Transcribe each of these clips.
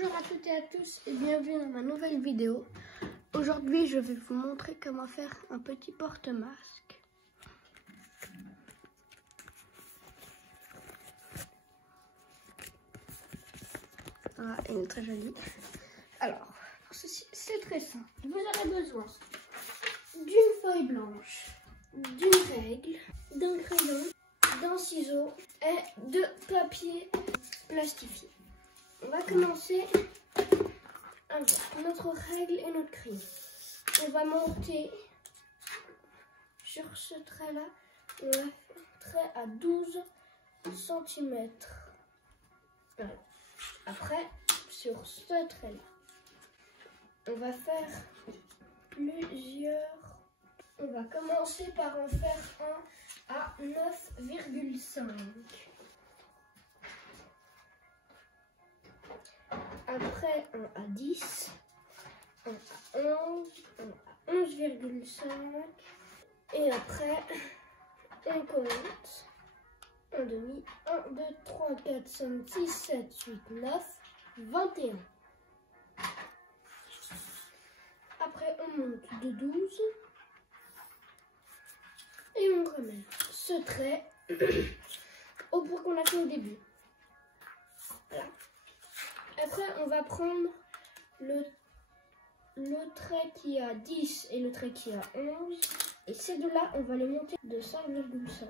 Bonjour à toutes et à tous et bienvenue dans ma nouvelle vidéo. Aujourd'hui je vais vous montrer comment faire un petit porte-masque. Ah, il est très joli. Alors, c'est très simple. Vous aurez besoin d'une feuille blanche, d'une règle, d'un crayon, d'un ciseau et de papier plastifié. On va commencer avec notre règle et notre crayon. On va monter sur ce trait-là. On va faire un trait à 12 cm. Voilà. Après, sur ce trait-là, on va faire plusieurs. On va commencer par en faire un à 9,5. Après, un à 10, un à 11, un à 11,5. Et après, on compte. 1 demi, 1, 2, 3, 4, 5, 6, 7, 8, 9, 21. Après, on monte de 12. Et on remet ce trait au point qu'on a fait au début. Voilà. Après, on va prendre le trait qui a 10 et le trait qui a 11. Et ces deux-là, on va les monter de 5,5.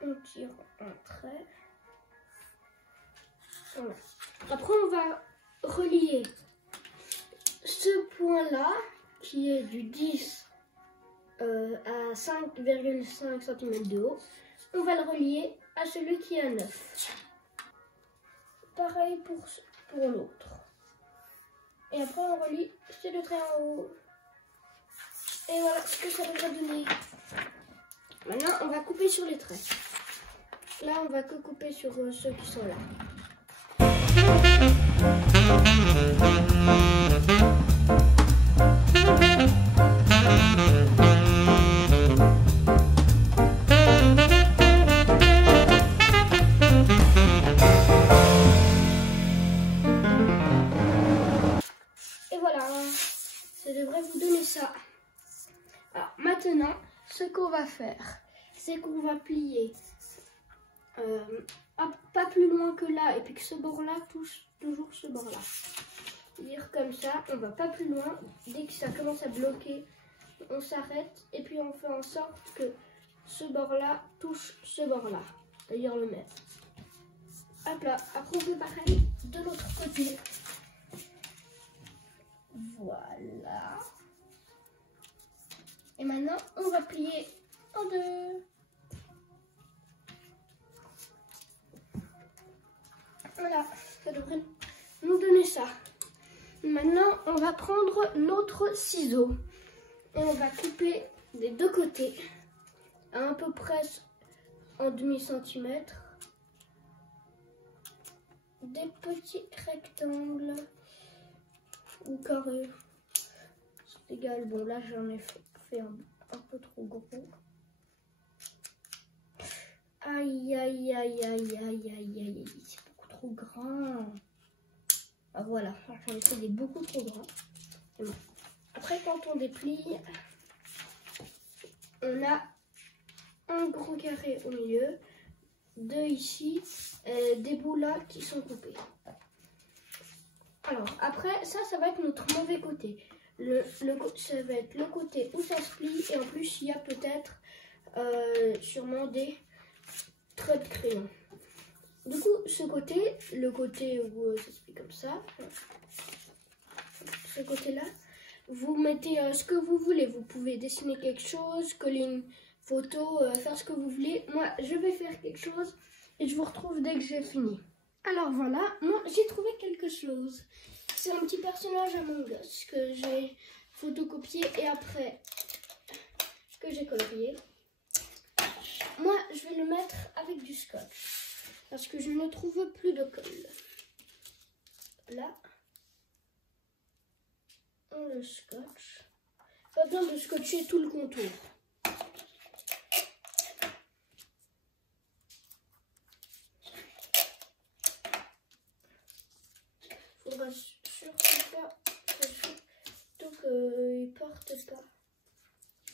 On tire un trait. Voilà. Après, on va relier ce point-là, qui est du 10 à 5,5 cm de haut. On va le relier à celui qui est à 9. Pareil pour l'autre. Et après, on relie ces deux traits en haut. Et voilà ce que ça va donner. Maintenant, on va couper sur les traits. Là, on va que couper sur ceux qui sont là. Et voilà, ça devrait vous donner ça. Alors maintenant, ce qu'on va faire, c'est qu'on va plier pas plus loin que là, et puis que ce bord-là touche toujours ce bord-là. Dire comme ça, on va pas plus loin. Dès que ça commence à bloquer, on s'arrête, et puis on fait en sorte que ce bord-là touche ce bord-là, c'est-à-dire le même. Hop là, après on fait pareil de l'autre côté. Voilà. Et maintenant, on va plier en deux. Voilà, ça devrait nous donner ça. Maintenant, on va prendre notre ciseau. Et on va couper des deux côtés, à peu près en demi-centimètre, des petits rectangles ou carrés. C'est égal. Bon, là, j'en ai fait un peu trop gros. Aïe, aïe, aïe, aïe, aïe, aïe, aïe. C'est beaucoup trop grand. Ah, voilà, j'en ai fait des beaucoup trop grands. Bon. Après, quand on déplie, on a un grand carré au milieu, deux ici, et des bouts là qui sont coupés. Alors, après, ça va être notre mauvais côté. Ça va être le côté où ça se plie, et en plus, il y a peut-être sûrement des traits de crayon. Du coup, le côté où ça se plie comme ça, ce côté-là, vous mettez ce que vous voulez. Vous pouvez dessiner quelque chose, coller une photo, faire ce que vous voulez. Moi, je vais faire quelque chose et je vous retrouve dès que j'ai fini. Alors voilà, moi j'ai trouvé quelque chose. C'est un petit personnage Among Us que j'ai photocopié et après que j'ai colorié. Moi, je vais le mettre avec du scotch parce que je ne trouve plus de colle. Là, on le scotch. Pas besoin de scotcher tout le contour. faudra surtout pas qu'il parte pas.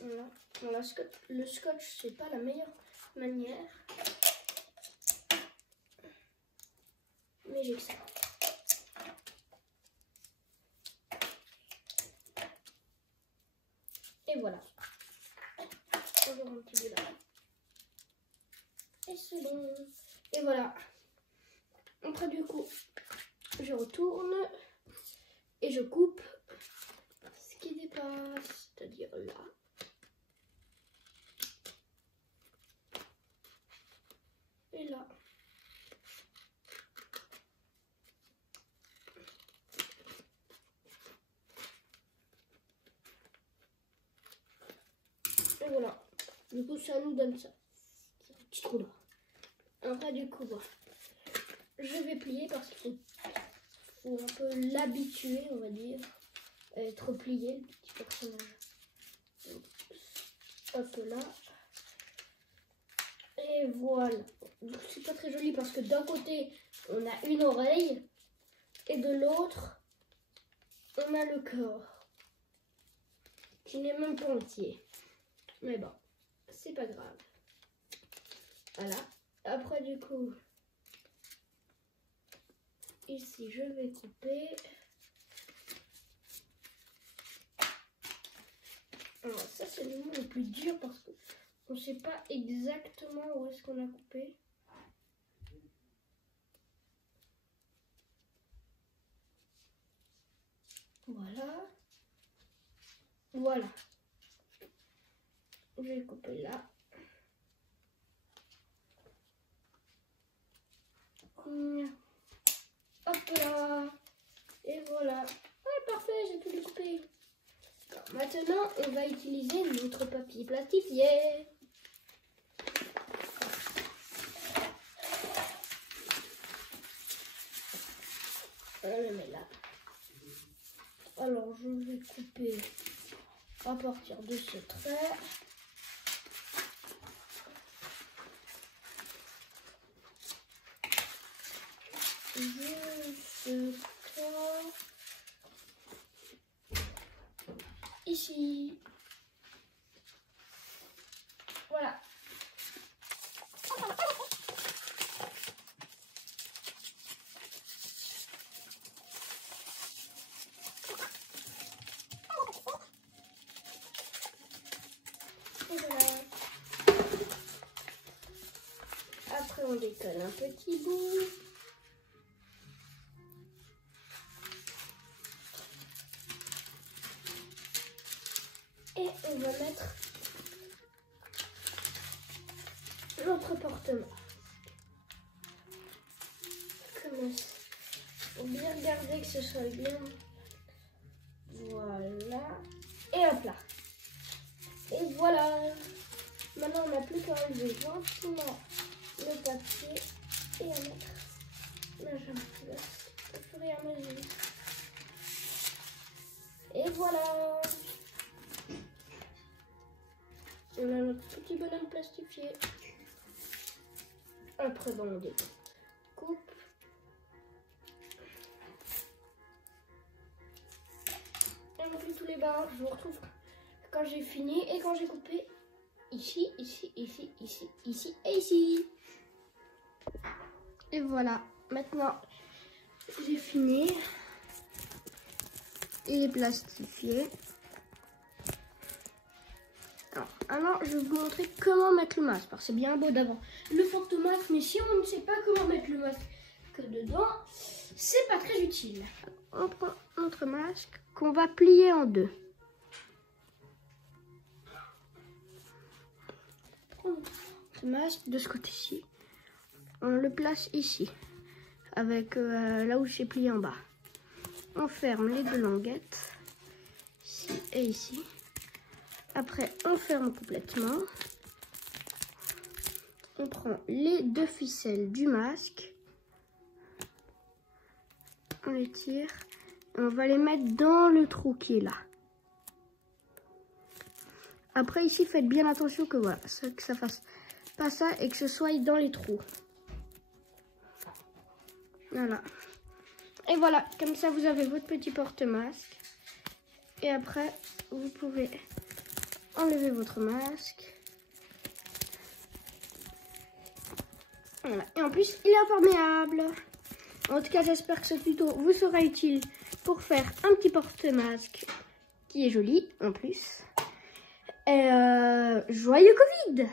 Voilà. Bon, le scotch, c'est pas la meilleure manière. Mais j'ai que ça. Et voilà. Encore un petit peu là. Et c'est bon. Et voilà. Après du coup, je retourne et je coupe ce qui dépasse, c'est-à-dire là. Et là. Et voilà. Du coup, ça nous donne ça. Un petit trou là. Après, du coup, voilà. Je vais plier parce qu'il faut un peu l'habituer, on va dire, à être plié, le petit personnage. Donc, hop là. Et voilà. C'est pas très joli parce que d'un côté, on a une oreille et de l'autre, on a le corps qui n'est même pas entier. Mais bon, c'est pas grave. Voilà. Après, du coup, ici, je vais couper. Alors, ça, c'est le moment le plus dur parce qu'on ne sait pas exactement où est-ce qu'on a coupé. Voilà. Voilà. Je vais couper là. Hop là. Et voilà. Ah, parfait, j'ai tout découpé. Maintenant, on va utiliser notre papier plastifié. On le met là. Alors, je vais couper à partir de ce trait. Jusqu'à ici. Voilà. Et voilà. Après, on décolle un petit bout. Et on va mettre l'autre porte-masque. Comme ça. Faut bien regarder que ce soit bien. Voilà. Et hop là. Et voilà. Maintenant, on n'a plus qu'à enlever gentiment le papier et à mettre la jambe au fur et à mesure. Et voilà. On a notre petit bonhomme plastifié. Après, bon, on découpe. Et on remplit tous les barres. Je vous retrouve quand j'ai fini et quand j'ai coupé ici, ici, ici, ici, ici et ici. Et voilà. Maintenant, j'ai fini. Il est plastifié. Alors, je vais vous montrer comment mettre le masque. Parce que c'est bien beau d'avoir le photomasque, mais si on ne sait pas comment mettre le masque dedans, c'est pas très utile. On prend notre masque qu'on va plier en deux. On prend notre masque de ce côté-ci. On le place ici, avec là où j'ai plié en bas. On ferme les deux languettes, ici et ici. Après, on ferme complètement. On prend les deux ficelles du masque. On les tire. Et on va les mettre dans le trou qui est là. Après, ici, faites bien attention que voilà, que ça fasse pas ça et que ce soit dans les trous. Voilà. Et voilà, comme ça vous avez votre petit porte-masque. Et après, vous pouvez enlever votre masque. Voilà. Et en plus, il est imperméable. En tout cas, j'espère que ce tuto vous sera utile pour faire un petit porte-masque qui est joli en plus. Et joyeux Covid!